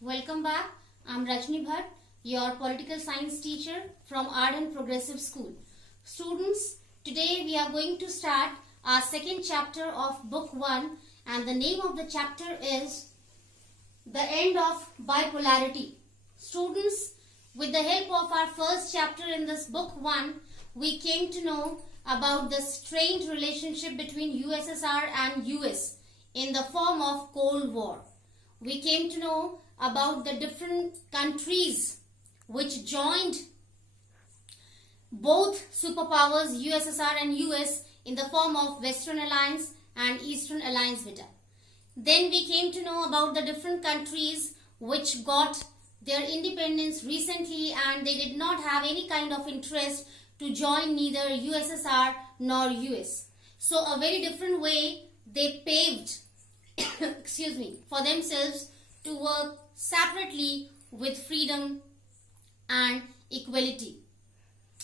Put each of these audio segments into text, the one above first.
Welcome back. I'm Rajni Bhatt, your political science teacher from Ardent Progressive School. Students, today we are going to start our second chapter of Book 1, and the name of the chapter is The End of Bipolarity. Students, with the help of our first chapter in this Book 1, we came to know about the strained relationship between USSR and US in the form of Cold War. We came to know about the different countries which joined both superpowers USSR and US in the form of Western Alliance and Eastern Alliance beta. Then we came to know about the different countries which got their independence recently and they did not have any kind of interest to join neither USSR nor US. So a very different way they paved for themselves to work separately with freedom and equality.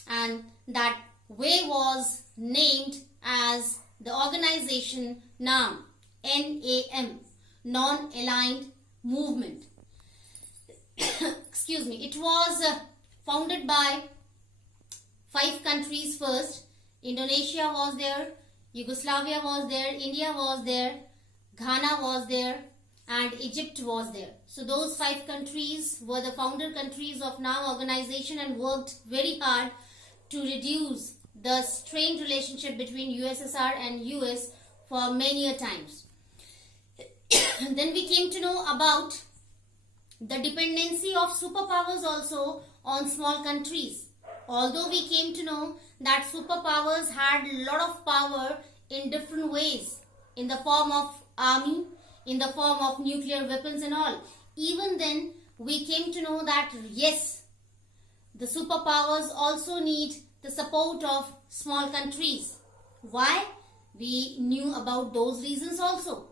And that way was named as the organization NAM, NAM, Non-Aligned Movement. It was founded by 5 countries first. Indonesia was there, Yugoslavia was there, India was there, Ghana was there, and Egypt was there. So those 5 countries were the founder countries of NAM organization and worked very hard to reduce the strained relationship between USSR and US for many a times. Then we came to know about the dependency of superpowers also on small countries. Although we came to know that superpowers had a lot of power in different ways, in the form of army, in the form of nuclear weapons and all. Even then, we came to know that yes, the superpowers also need the support of small countries. Why? We knew about those reasons also.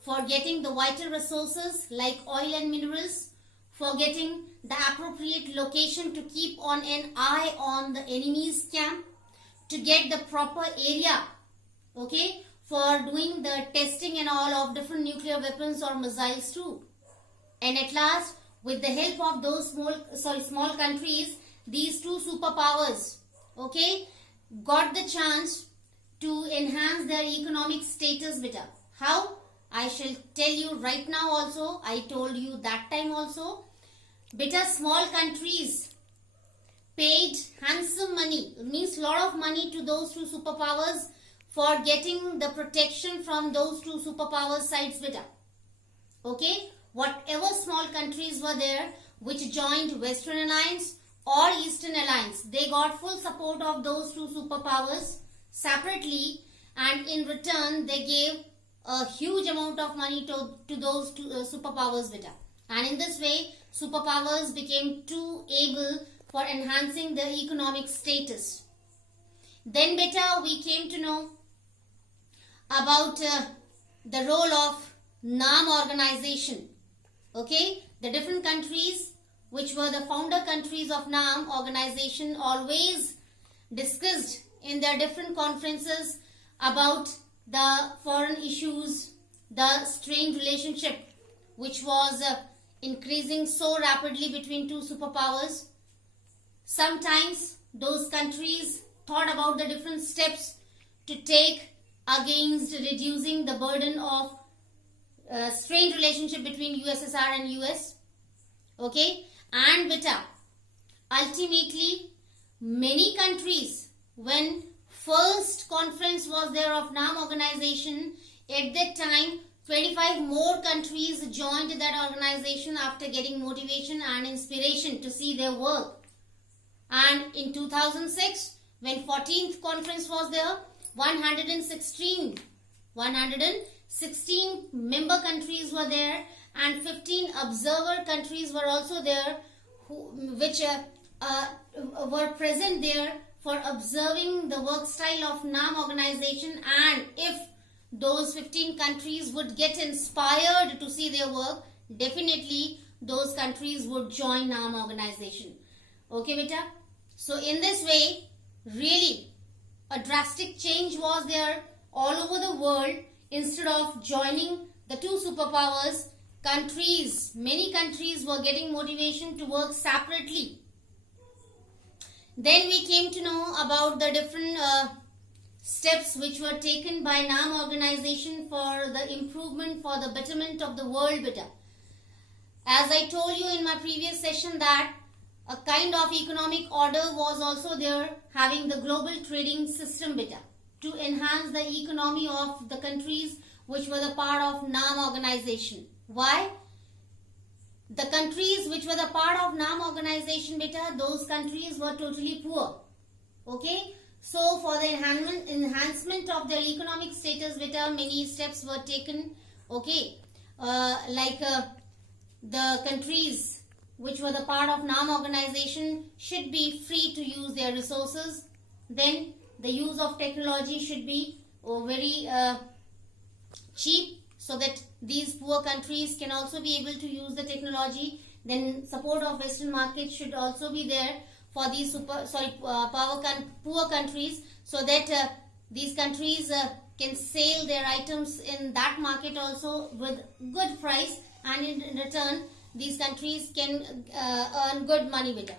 For getting the vital resources like oil and minerals, for getting the appropriate location to keep on an eye on the enemy's camp, to get the proper area, okay, for doing the testing and all of different nuclear weapons or missiles too. And at last, with the help of those small countries, these 2 superpowers, okay, got the chance to enhance their economic status better. How? I shall tell you right now also. I told you that time also. Better small countries paid handsome money, means lot of money to those 2 superpowers for getting the protection from those 2 superpowers sides better. Okay, whatever small countries were there which joined Western Alliance or Eastern Alliance, they got full support of those 2 superpowers separately, and in return they gave a huge amount of money to those 2 superpowers better. And in this way, superpowers became too able for enhancing their economic status. Then better we came to know about the role of NAM organization. Okay, the different countries which were the founder countries of NAM organization always discussed in their different conferences about the foreign issues, the strained relationship which was increasing so rapidly between 2 superpowers. Sometimes those countries thought about the different steps to take against reducing the burden of strained relationship between USSR and US. Okay, and better, ultimately many countries, when first conference was there of NAM organization, at that time 25 more countries joined that organization after getting motivation and inspiration to see their work. And in 2006, when 14th conference was there, 116 member countries were there and 15 observer countries were also there which were present there for observing the work style of NAM organization. And if those 15 countries would get inspired to see their work, definitely those countries would join NAM organization. Okay beta? So in this way, really a drastic change was there all over the world. Instead of joining the 2 superpowers, many countries were getting motivation to work separately. Then we came to know about the different steps which were taken by NAM organization for the improvement, for the betterment of the world better. As I told you in my previous session that a kind of economic order was also there, having the global trading system better to enhance the economy of the countries which were the part of NAM organization. Why? The countries which were the part of NAM organization beta, those countries were totally poor. Okay. So for the enhancement of their economic status beta, many steps were taken. Okay. The countries which were the part of NAM organization should be free to use their resources. Then the use of technology should be very cheap, so that these poor countries can also be able to use the technology. Then support of Western markets should also be there for these poor countries, so that these countries can sell their items in that market also with good price, and in return these countries can earn good money with them.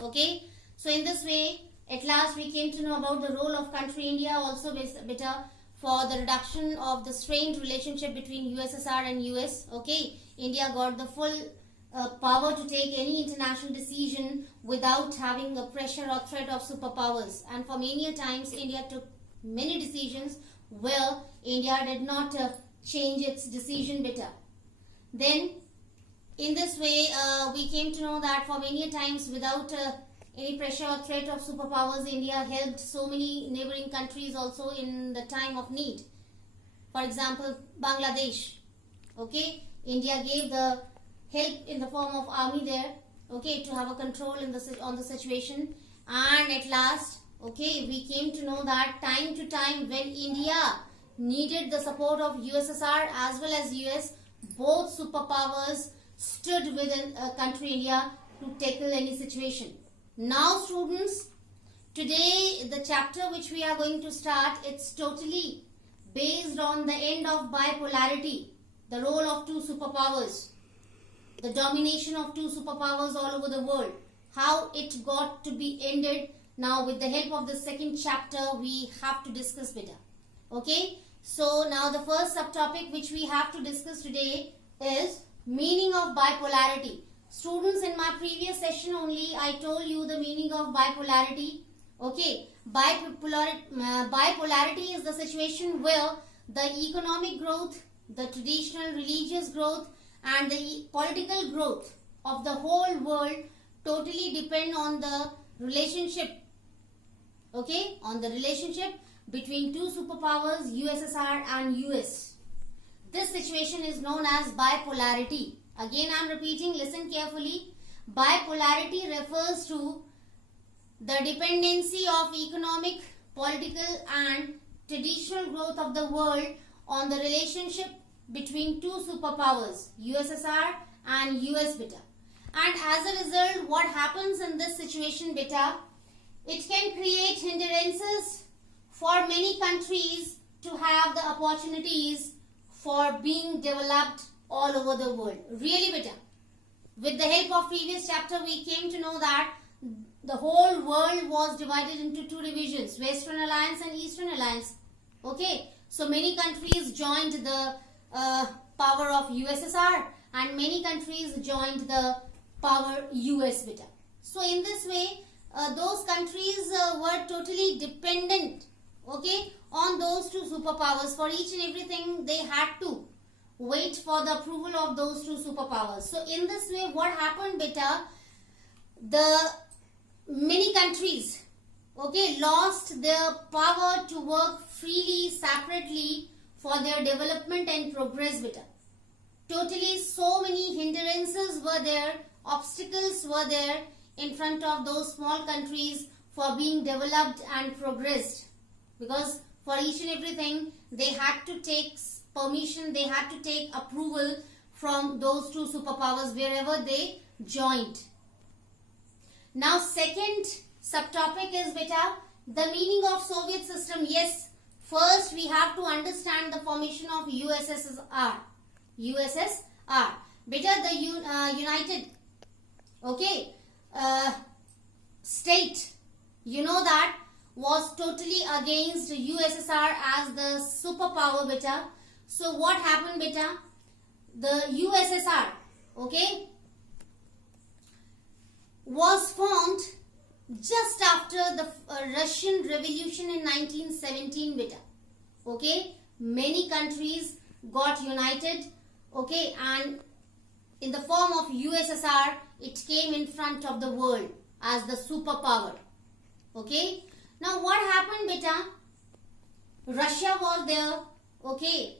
Okay, so in this way at last we came to know about the role of country India also better for the reduction of the strained relationship between USSR and US. Okay, India got the full power to take any international decision without having the pressure or threat of superpowers, and for many times India took many decisions where India did not change its decision better. Then in this way we came to know that for many times without any pressure or threat of superpowers, India helped so many neighboring countries also in the time of need. For example, Bangladesh. Okay, India gave the help in the form of army there. Okay, to have a control on the situation. And at last, okay, we came to know that time to time when India needed the support of USSR as well as US, both superpowers stood with country India to tackle any situation. Now students, today the chapter which we are going to start, it's totally based on the end of bipolarity, the role of two superpowers, the domination of two superpowers all over the world, how it got to be ended. Now with the help of the second chapter we have to discuss better. Okay, so now the first subtopic which we have to discuss today is meaning of bipolarity. Students, in my previous session only I told you the meaning of bipolarity. Okay, bipolarity is the situation where the economic growth, the traditional religious growth and the political growth of the whole world totally depend on the relationship, okay, on the relationship between two superpowers, USSR and US. This situation is known as bipolarity. Again I am repeating, listen carefully. Bipolarity refers to the dependency of economic, political and traditional growth of the world on the relationship between two superpowers, USSR and US beta. And as a result, what happens in this situation beta, it can create hindrances for many countries to have the opportunities for being developed all over the world. Really better. With the help of previous chapter we came to know that the whole world was divided into two divisions, Western Alliance and Eastern Alliance. Okay, so many countries joined the power of USSR and many countries joined the power US beta. So in this way those countries were totally dependent, okay, on those two superpowers. For each and everything they had to wait for the approval of those two superpowers. So in this way what happened beta, the many countries, okay, lost their power to work freely, separately for their development and progress beta. Totally so many hindrances were there, obstacles were there in front of those small countries for being developed and progressed, because for each and everything they had to take permission, they had to take approval from those two superpowers wherever they joined. Now second subtopic is beta, the meaning of Soviet system. Yes, first we have to understand the formation of USSR. USSR. Beta, the United, okay, state, you know that, was totally against USSR as the superpower, beta. So what happened, beta? The USSR, okay, was formed just after the Russian Revolution in 1917, beta. Okay, many countries got united, okay, and in the form of USSR, it came in front of the world as the superpower. Okay, now what happened, beta? Russia was there, okay,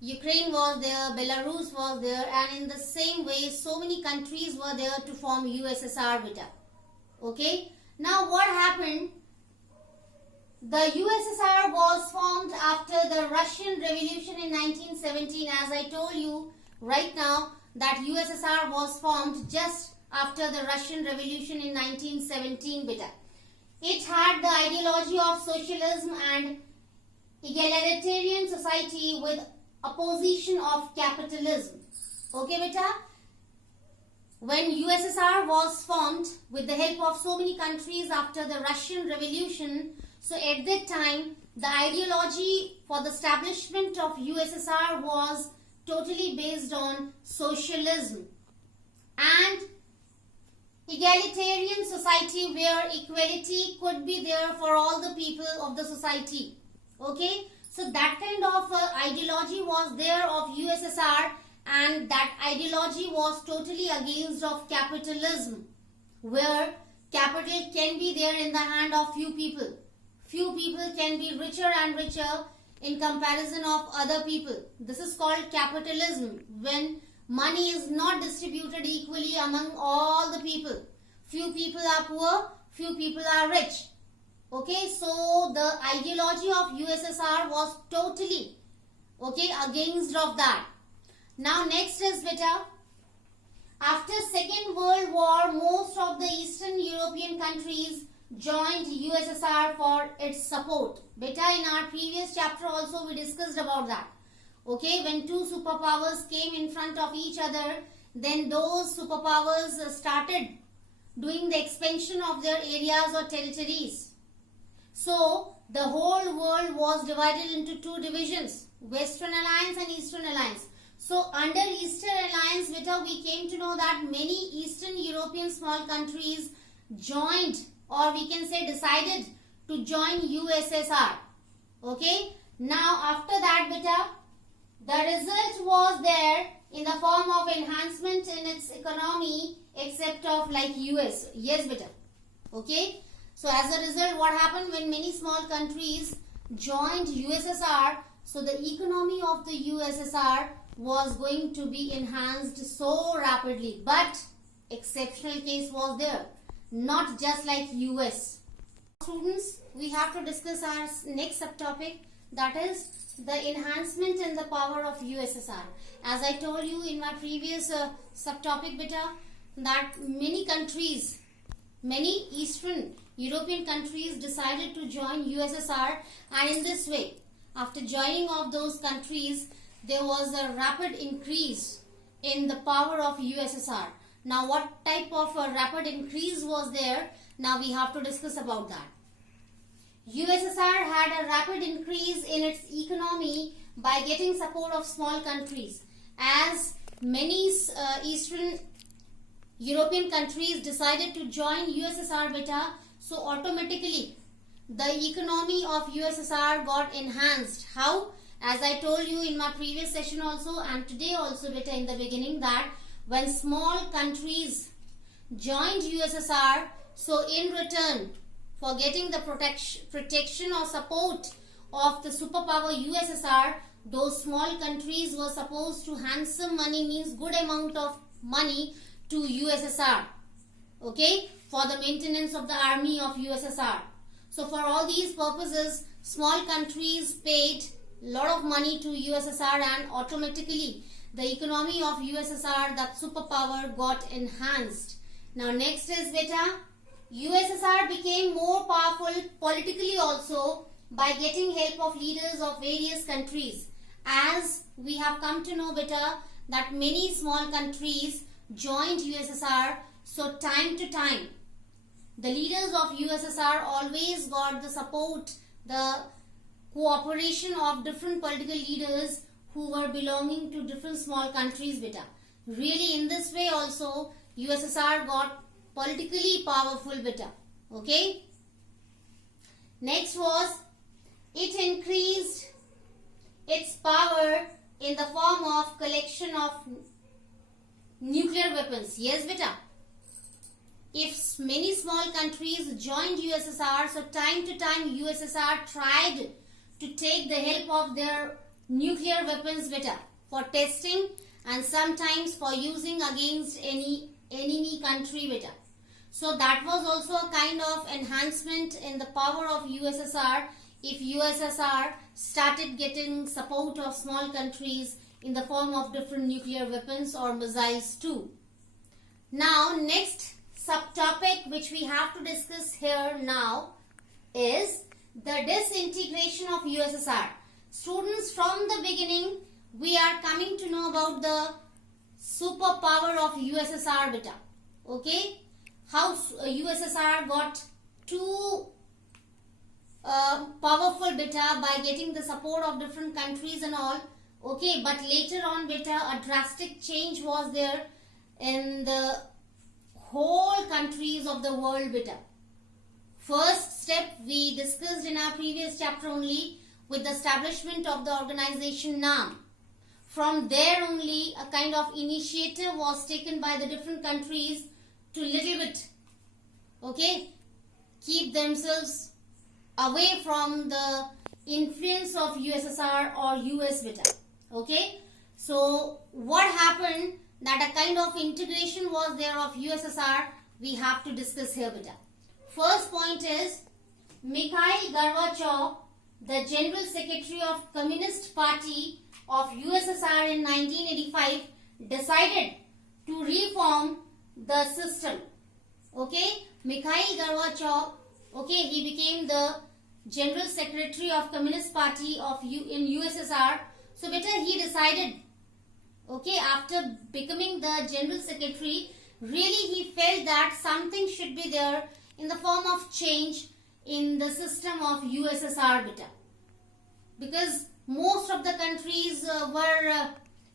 Ukraine was there, Belarus was there, and in the same way, so many countries were there to form USSR, beta. Okay, now what happened? The USSR was formed after the Russian Revolution in 1917. As I told you right now, that USSR was formed just after the Russian Revolution in 1917, beta. It had the ideology of socialism and egalitarian society with opposition of capitalism. Okay, beta? When USSR was formed with the help of so many countries after the Russian Revolution, so at that time, the ideology for the establishment of USSR was totally based on socialism and egalitarian society, where equality could be there for all the people of the society. Okay, so that kind of ideology was there of USSR, and that ideology was totally against of capitalism, where capital can be there in the hand of few people. Few people can be richer and richer in comparison of other people. This is called capitalism, when money is not distributed equally among all the people. Few people are poor, few people are rich. Okay, so the ideology of USSR was totally, okay, against of that. Now next is, beta, after Second World War, most of the Eastern European countries joined USSR for its support. Beta, in our previous chapter also we discussed about that. Okay, when two superpowers came in front of each other, then those superpowers started doing the expansion of their areas or territories. So the whole world was divided into two divisions, Western Alliance and Eastern Alliance. So under Eastern Alliance, beta, we came to know that many Eastern European small countries joined, or we can say decided to join USSR. Okay, now after that, beta, the result was there in the form of enhancement in its economy, except of like US. Yes, beta. Okay, so as a result, what happened when many small countries joined USSR? So the economy of the USSR was going to be enhanced so rapidly, but exceptional case was there, not just like US. Students, we have to discuss our next subtopic, that is the enhancement in the power of USSR. As I told you in my previous subtopic, beta, that many countries, many Eastern European countries decided to join USSR, and in this way, after joining of those countries, there was a rapid increase in the power of USSR. Now what type of a rapid increase was there? Now we have to discuss about that. USSR had a rapid increase in its economy by getting support of small countries. As many Eastern European countries decided to join USSR, beta, so automatically the economy of USSR got enhanced. How? As I told you in my previous session also, and today also, beta, in the beginning, that when small countries joined USSR, so in return for getting the protection or support of the superpower USSR, those small countries were supposed to hand some money, means good amount of money, to USSR, okay, for the maintenance of the army of USSR. So for all these purposes, small countries paid lot of money to USSR, and automatically the economy of USSR, that superpower, got enhanced. Now next is, beta, USSR became more powerful politically also by getting help of leaders of various countries. As we have come to know, beta, that many small countries joined USSR. So time to time, the leaders of USSR always got the support, the cooperation of different political leaders who were belonging to different small countries, beta. Really, in this way also, USSR got politically powerful, beta. Okay. Next was, it increased its power in the form of collection of nuclear weapons. Yes, beta. If many small countries joined USSR, so time to time USSR tried to take the help of their nuclear weapons, beta, for testing and sometimes for using against any enemy country, beta. So that was also a kind of enhancement in the power of USSR if USSR started getting support of small countries in the form of different nuclear weapons or missiles too. Now next subtopic which we have to discuss here now is the disintegration of USSR. Students, from the beginning we are coming to know about the superpower of USSR, beta. Okay, how USSR got too powerful, beta, by getting the support of different countries and all. Okay, but later on, beta, a drastic change was there in the whole countries of the world, beta. First step we discussed in our previous chapter only, with the establishment of the organization NAM. From there only a kind of initiative was taken by the different countries to little bit, okay, keep themselves away from the influence of USSR or US, beta. Okay, so what happened, that a kind of integration was there of USSR, we have to discuss here, beta. First point is, Mikhail Gorbachev, the General Secretary of Communist Party of USSR in 1985, decided to reform the system. Okay, Mikhail Gorbachev, okay, he became the General Secretary of Communist Party of in USSR. So beta, he decided, okay, after becoming the General Secretary, really he felt that something should be there in the form of change in the system of USSR, beta. Because most of the countries were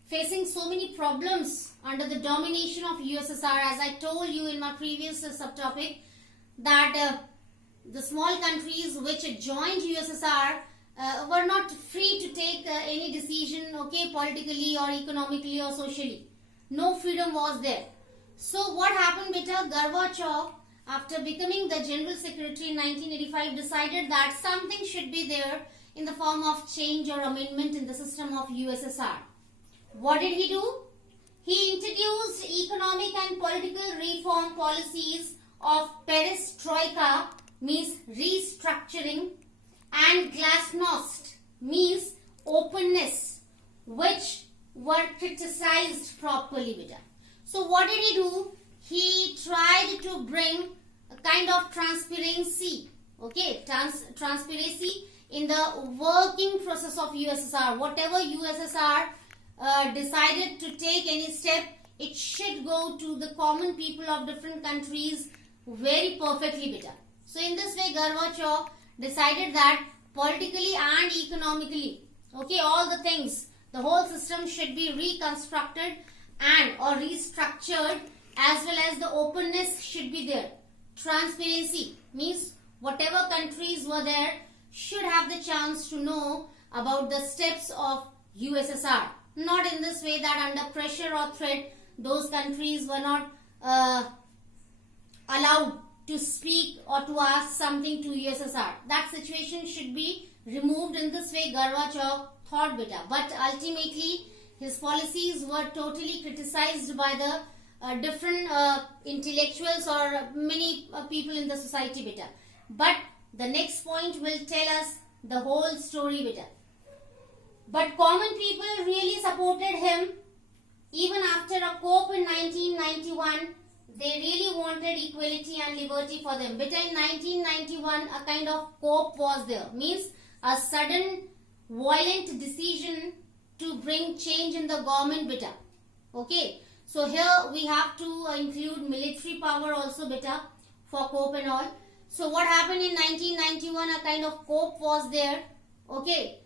facing so many problems under the domination of USSR, as I told you in my previous subtopic, that the small countries which joined USSR were not free to take any decision, okay, politically or economically or socially. No freedom was there. So what happened, beta? Gorbachev, after becoming the General Secretary in 1985, decided that something should be there in the form of change or amendment in the system of USSR. What did he do? He introduced economic and political reform policies of perestroika, means restructuring, and glasnost, means openness, which were criticized properly, beta. So what did he do? He tried to bring a kind of transparency, okay, transparency in the working process of USSR. Whatever USSR decided to take any step, it should go to the common people of different countries very perfectly, beta. So in this way, Gorbachev decided that politically and economically, okay, all the things, the whole system should be reconstructed and or restructured, as well as the openness should be there. Transparency means whatever countries were there should have the chance to know about the steps of USSR. Not in this way that under pressure or threat, those countries were not allowed to speak or to ask something to USSR. That situation should be removed. In this way, Gorbachev thought, beta. But ultimately, his policies were totally criticized by the different intellectuals or many people in the society, beta. But the next point will tell us the whole story, beta. But common people really supported him. Even after a coup in 1991, they really wanted equality and liberty for them. Beta, in 1991, a kind of coup was there. Means a sudden violent decision to bring change in the government, beta. Okay, so here we have to include military power also beta for cope and all. So what happened in 1991, a kind of cope was there, okay,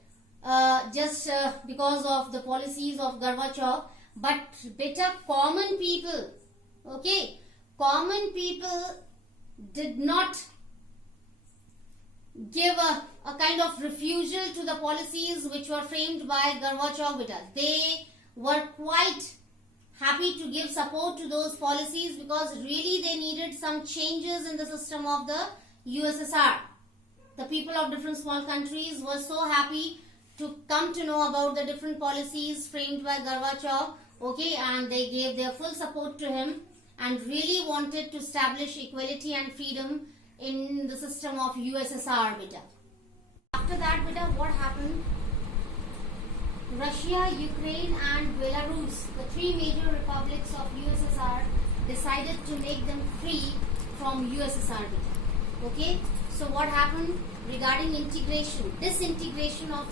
just because of the policies of Gorbachev, but beta common people, okay, common people did not give a kind of refusal to the policies which were framed by Gorbachev beta. They were quite happy to give support to those policies because really they needed some changes in the system of the USSR. The people of different small countries were so happy to come to know about the different policies framed by Gorbachev, okay, and they gave their full support to him and really wanted to establish equality and freedom in the system of USSR beta. After that beta, what happened? Russia, Ukraine and Belarus, the three major republics of USSR, decided to make them free from USSR beta. Okay, so what happened regarding integration, disintegration of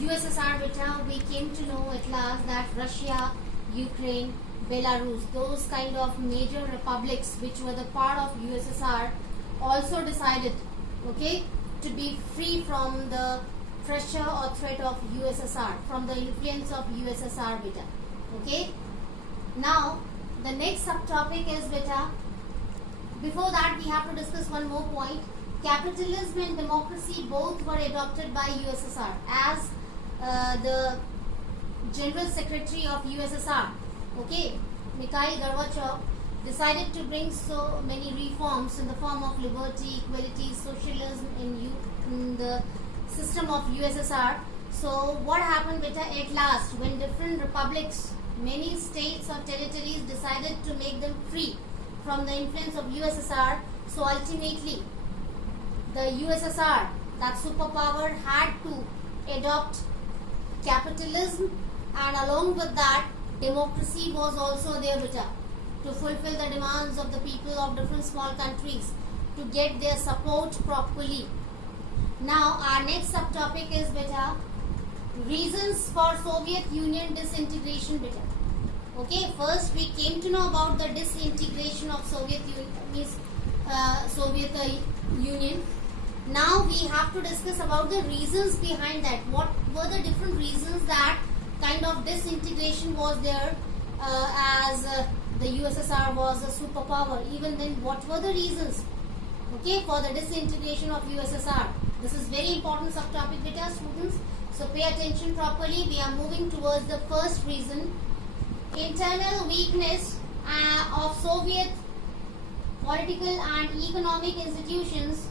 USSR beta, we came to know at last that Russia, Ukraine, Belarus, those kind of major republics which were the part of USSR also decided, okay, to be free from the pressure or threat of USSR, from the influence of USSR beta. Okay, now the next subtopic is beta. Before that we have to discuss one more point. Capitalism and democracy both were adopted by USSR as the General Secretary of USSR, okay, Mikhail Gorbachev, decided to bring so many reforms in the form of liberty, equality, socialism in the system of USSR. So what happened beta at last when different republics, many states or territories decided to make them free from the influence of USSR, so ultimately the USSR, that superpower, had to adopt capitalism, and along with that democracy was also there beta, to fulfill the demands of the people of different small countries to get their support properly. Now our next subtopic is beta, reasons for Soviet Union disintegration beta. Okay, first we came to know about the disintegration of Soviet Union. Now we have to discuss about the reasons behind that. What were the different reasons that kind of disintegration was there as the USSR was a superpower? Even then, what were the reasons, okay, for the disintegration of USSR? This is very important subtopic beta, students. So pay attention properly. We are moving towards the first reason. Internal weakness of Soviet political and economic institutions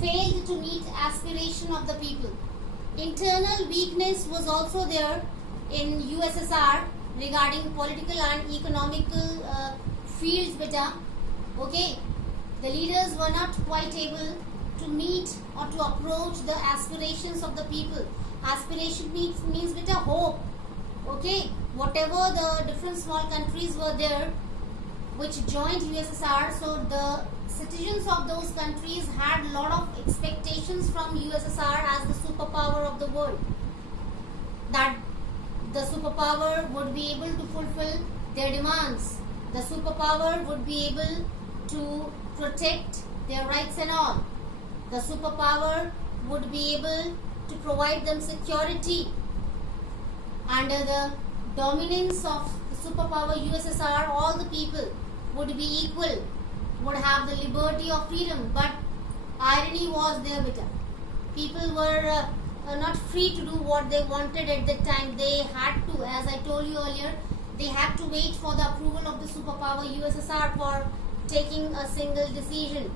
failed to meet aspiration of the people. Internal weakness was also there in USSR regarding political and economical fields beta. Okay, the leaders were not quite able to meet or to approach the aspirations of the people. Aspiration means beta hope. Okay, whatever the different small countries were there which joined USSR, so the citizens of those countries had a lot of expectations from USSR as the superpower of the world, that the superpower would be able to fulfill their demands, the superpower would be able to protect their rights and all, the superpower would be able to provide them security. Under the dominance of the superpower USSR, all the people would be equal, would have the liberty of freedom. But irony was there beta. People were not free to do what they wanted at that time. They had to, as I told you earlier, they had to wait for the approval of the superpower USSR for taking a single decision.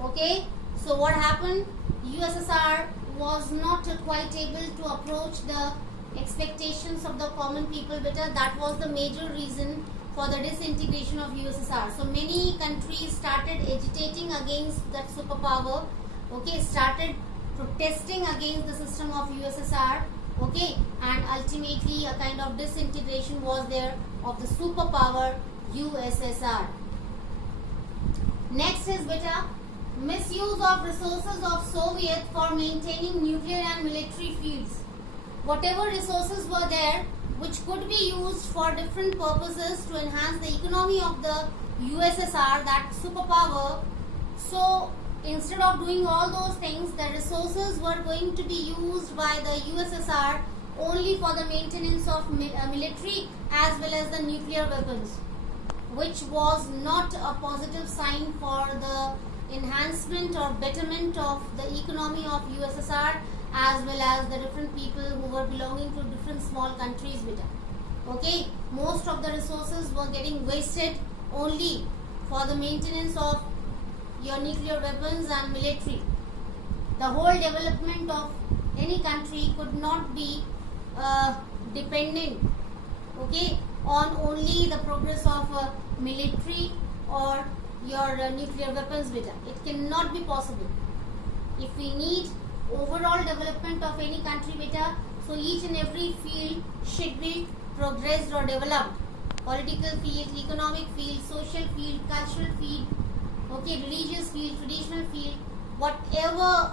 Okay, so what happened? USSR was not quite able to approach the expectations of the common people better. That was the major reason for the disintegration of USSR. So many countries started agitating against that superpower, okay, started protesting against the system of USSR, okay, and ultimately a kind of disintegration was there of the superpower USSR. Next is beta, misuse of resources of Soviet for maintaining nuclear and military fields. whatever resources were there which could be used for different purposes to enhance the economy of the USSR, that superpower. So instead of doing all those things, the resources were going to be used by the USSR only for the maintenance of military as well as the nuclear weapons, which was not a positive sign for the enhancement or betterment of the economy of USSR as well as the different people who were belonging to different small countries. Okay, most of the resources were getting wasted only for the maintenance of your nuclear weapons and military. The whole development of any country could not be dependent, okay, on only the progress of military or your nuclear weapons. It cannot be possible. If we need overall development of any country, so each and every field should be progressed or developed. Political field, economic field, social field, cultural field, okay, religious field, traditional field, whatever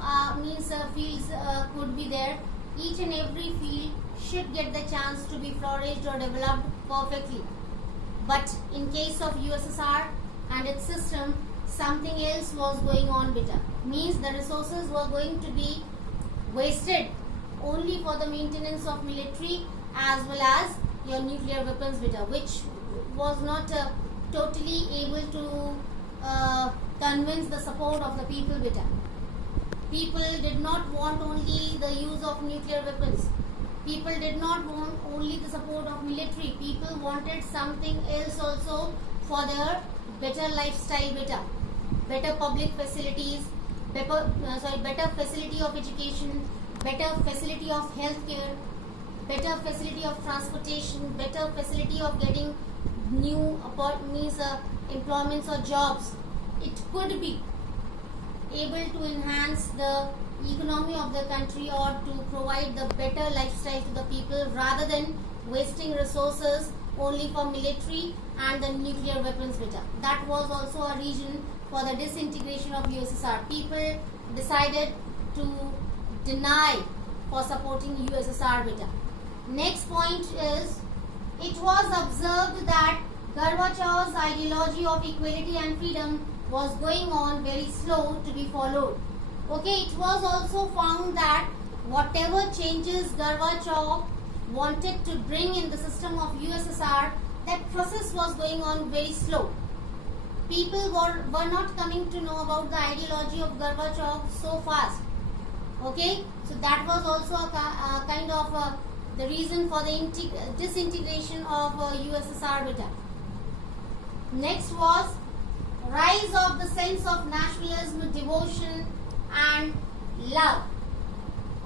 fields could be there, each and every field should get the chance to be flourished or developed perfectly. But in case of USSR and its system, something else was going on. Means the resources were going to be wasted only for the maintenance of military as well as your nuclear weapons, which was not totally able to convince the support of the people. People did not want only the use of nuclear weapons. People did not want only the support of military. People wanted something else also for their better lifestyle, better public facilities, better facility of education, better facility of healthcare, better facility of transportation, better facility of getting new employments or jobs. It could be able to enhance the economy of the country or to provide the better lifestyle to the people rather than wasting resources only for military and the nuclear weapons. That was also a reason for the disintegration of USSR. People decided to deny for supporting USSR. Next point is, it was observed that Gorbachev's ideology of equality and freedom was going on very slow to be followed. Okay, it was also found that whatever changes Gorbachev wanted to bring in the system of USSR, that process was going on very slow. People were not coming to know about the ideology of Gorbachev so fast. Okay, so that was also a kind of the reason for the disintegration of USSR. Next was rise of the sense of nationalism, devotion and love,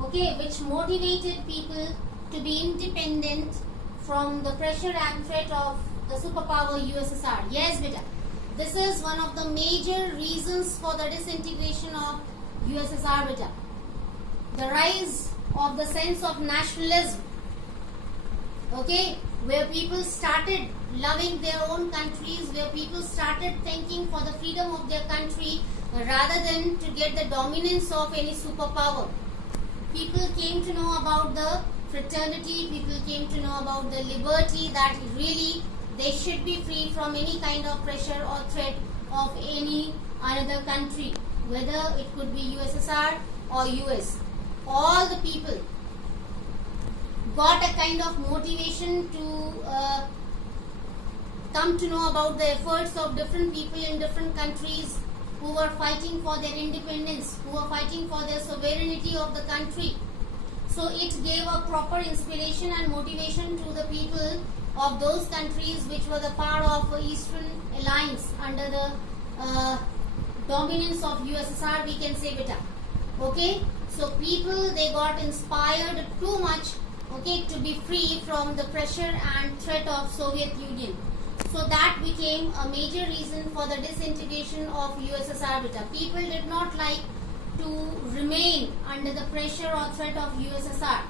okay, which motivated people to be independent from the pressure and threat of the superpower USSR. Yes, this is one of the major reasons for the disintegration of USSR. The rise of the sense of nationalism, okay, where people started loving their own countries, where people started thinking for the freedom of their country rather than to get the dominance of any superpower. People came to know about the fraternity, people came to know about the liberty, that really they should be free from any kind of pressure or threat of any another country, whether it could be USSR or US. All the people got a kind of motivation to come to know about the efforts of different people in different countries who were fighting for their independence, who were fighting for their sovereignty of the country. So it gave a proper inspiration and motivation to the people of those countries which were the part of Eastern Alliance under the dominance of USSR, we can say. Okay, so people, they got inspired too much, okay, to be free from the pressure and threat of Soviet Union. So that became a major reason for the disintegration of USSR. People did not like to remain under the pressure or threat of USSR.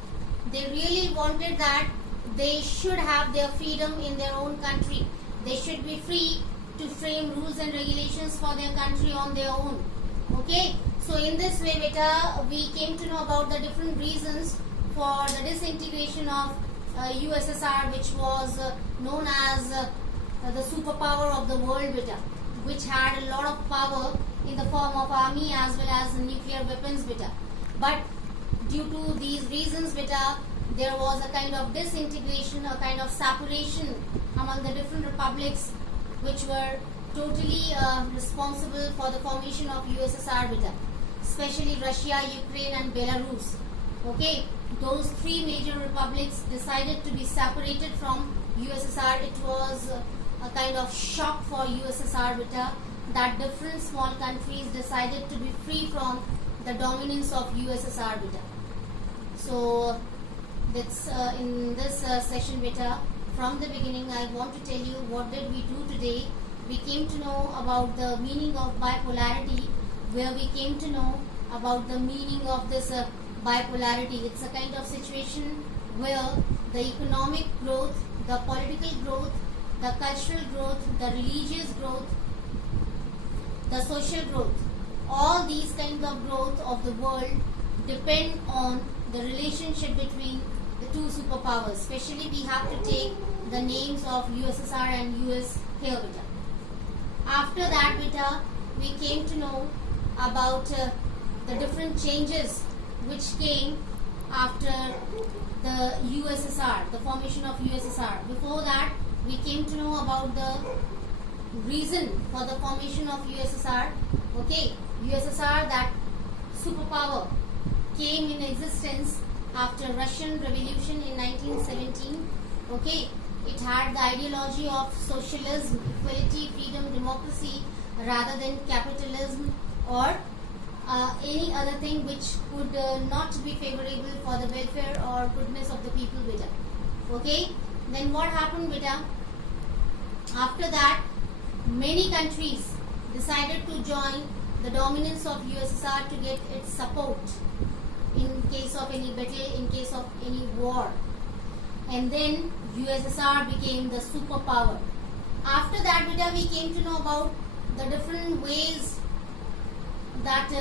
They really wanted that they should have their freedom in their own country. They should be free to frame rules and regulations for their country on their own. Okay, so in this way, we came to know about the different reasons for the disintegration of USSR, which was known as the superpower of the world, beta, which had a lot of power in the form of army as well as nuclear weapons, beta. But due to these reasons, beta, there was a kind of disintegration, a kind of separation among the different republics which were totally responsible for the formation of USSR, beta, especially Russia, Ukraine and Belarus. Okay, those three major republics decided to be separated from USSR. It was a kind of shock for USSR, beta, that different small countries decided to be free from the dominance of USSR, beta. So that's in this session, beta, from the beginning I want to tell you what did we do today. We came to know about the meaning of bipolarity, where we came to know about the meaning of this bipolarity. It's a kind of situation where the economic growth, the political growth, the cultural growth, the religious growth, the social growth, all these kinds of growth of the world depend on the relationship between the two superpowers. Especially we have to take the names of USSR and US here, beta. After that, beta, we came to know about the different changes which came after the USSR, the formation of USSR. Before that, we came to know about the reason for the formation of USSR. Okay, USSR, that superpower, came in existence after Russian Revolution in 1917. Okay, it had the ideology of socialism, equality, freedom, democracy, rather than capitalism or any other thing which could not be favorable for the welfare or goodness of the people, beta. Okay, then what happened, beta? After that, many countries decided to join the dominance of USSR to get its support in case of any battle, in case of any war. And then USSR became the superpower. After that, beta, we came to know about the different ways that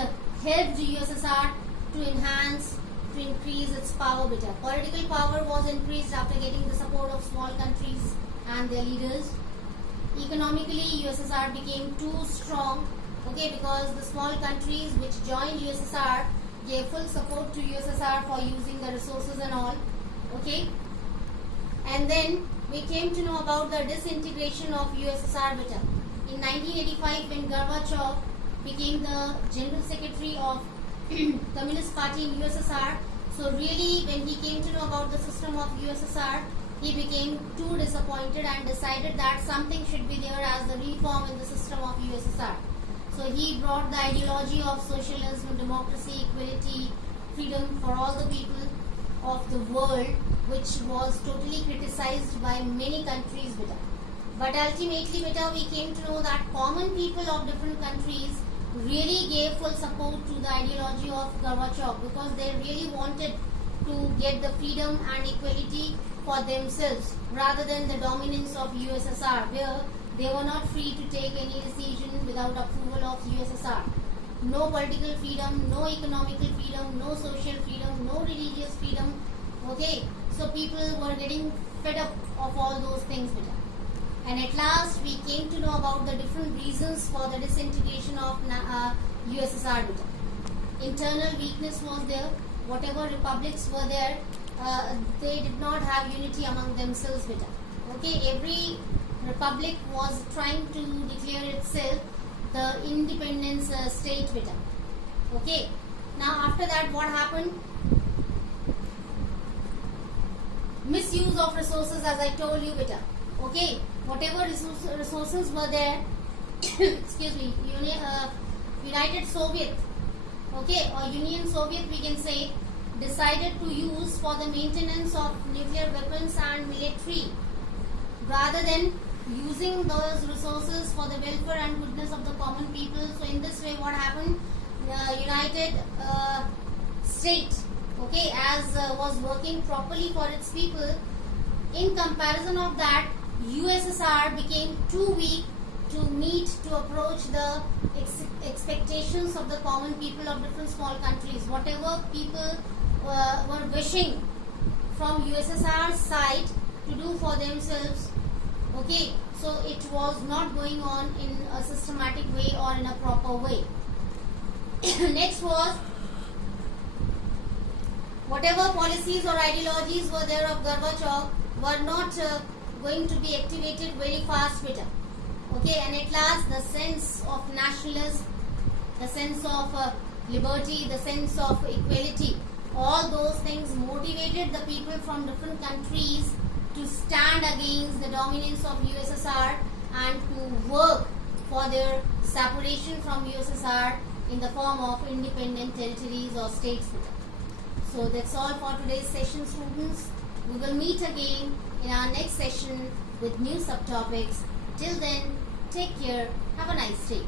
helped USSR to enhance, to increase its power, beta. Political power was increased after getting the support of small countries and their leaders. Economically, USSR became too strong, okay, because the small countries which joined USSR gave full support to USSR for using the resources and all, okay. And then we came to know about the disintegration of USSR, beta. In 1985, when Gorbachev became the General Secretary of Communist Party in USSR, so really when he came to know about the system of USSR, he became too disappointed and decided that something should be there as the reform in the system of USSR. So he brought the ideology of socialism, democracy, equality, freedom for all the people of the world, which was totally criticized by many countries, beta. But ultimately, beta, we came to know that common people of different countries really gave full support to the ideology of Gorbachev, because they really wanted to get the freedom and equality for themselves rather than the dominance of USSR, where they were not free to take any decision without approval of USSR. No political freedom, no economical freedom, no social freedom, no religious freedom. Okay, so people were getting fed up of all those things, beta. And at last we came to know about the different reasons for the disintegration of USSR, beta. Internal weakness was there. Whatever republics were there, they did not have unity among themselves, beta. Okay, every republic was trying to declare itself the independence state, beta. Okay, now after that what happened? Misuse of resources, as I told you, beta. Okay, whatever resources were there, excuse me, United Soviet, okay, or Union Soviet we can say, decided to use for the maintenance of nuclear weapons and military, rather than using those resources for the welfare and goodness of the common people. So in this way what happened? United States, okay, as was working properly for its people. In comparison of that, USSR became too weak to approach the expectations of the common people of different small countries. Whatever people were wishing from USSR side to do for themselves. Okay, so it was not going on in a systematic way or in a proper way. Next was, whatever policies or ideologies were there of Gorbachev were not going to be activated very fast with him. Okay, and at last the sense of nationalism, the sense of liberty, the sense of equality, all those things motivated the people from different countries to stand against the dominance of USSR and to work for their separation from USSR in the form of independent territories or states. So that's all for today's session, students. We will meet again in our next session with new subtopics. Till then, take care. Have a nice day.